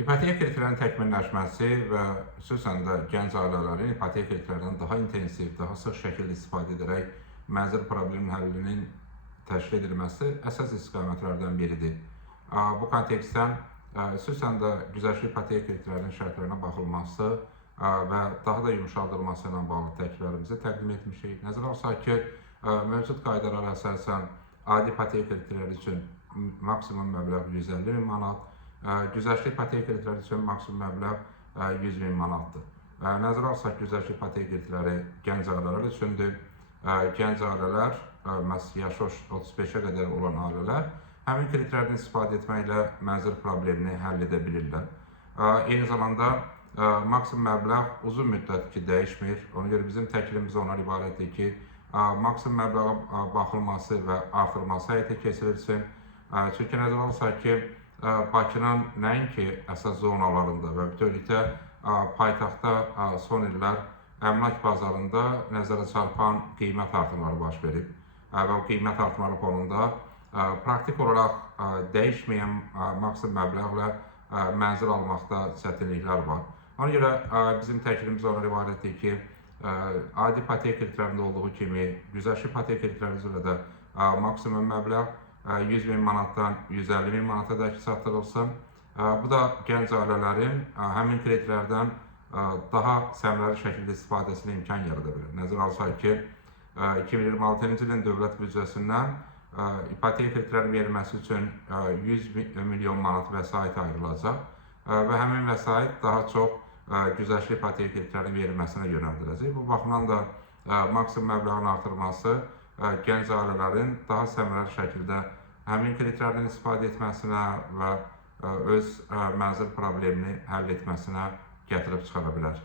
İpotek kredilərinin təkmilləşməsi və xüsusən də gənc ailələrin ipotek kredilərindən daha intensiv, daha sıx şəkildə istifadə edərək mənzil probleminin həllinin təşkil edilməsi əsas istiqamətlərdən biridir. Bu kontekstdən xüsusən də güzəştli ipotek kredilərinin şərtlərinə baxılması və daha da yumşaldılması ilə bağlı təkliflərimizi təqdim etmişik. Nəzərə alsaq ki, mövcud qaydalara əsasən adi ipotek krediləri üçün maksimum məbləğ 150 min manat, güzəştli ipotek krediləri üçün maksimum məbləğ 100 min manatdır. Nəzərə alsaq güzəştli ipotek krediləri gənc ailələr üçündür. Gənc ailələr, məhz yaşı 35-ə qədər olan ailələr həmin kredilərdən istifadə etməklə mənzil problemini həll edə bilirlər. Eyni zamanda maksimum məbləğ uzun müddət ki dəyişmir. Ona görə bizim təklifimiz ondan ibarətdir ki, maksimum məbləğə baxılması və artırılması həyata keçirilsin. Çünki nəzərə alsaq ki, Bakının nəinki əsas zonalarında və bütövlükdə paytaxtda son illər əmlak bazarında nəzərə çarpan qiymət artımları baş verib və o qiymət artımları fonunda praktik olaraq dəyişməyən maksimum məbləğlə mənzil almaqda çətinliklər var. Ona görə bizim təklifimiz ondan ibarətdir ki, adi ipotek kredilərində olduğu kimi güzəştli ipotek krediləri üzrə də maksimum məbləğ 100 min manatdan 150 min manata dək çatdırılsın. Bu da gənc ailələrin həmin kredilərdən daha səmərəli şəkildə istifadəsinə imkan yarada bilər. Nəzərə alsaq ki, 2026-cı ilin dövlət büdcəsindən ipotek kredilərinin verilməsi üçün 100 milyon manat vəsait ayrılacaq və həmin vəsait daha çox güzəştli ipotek kredilərinin verilməsinə yönəldiləcək. Bu baxımdan da maksimum məbləğin artırılması gənc ailələrin daha səmərəli şəkildə həmin kredilərdən istifadə etməsinə və öz mənzil problemini həll etməsinə gətirib çıxara bilər.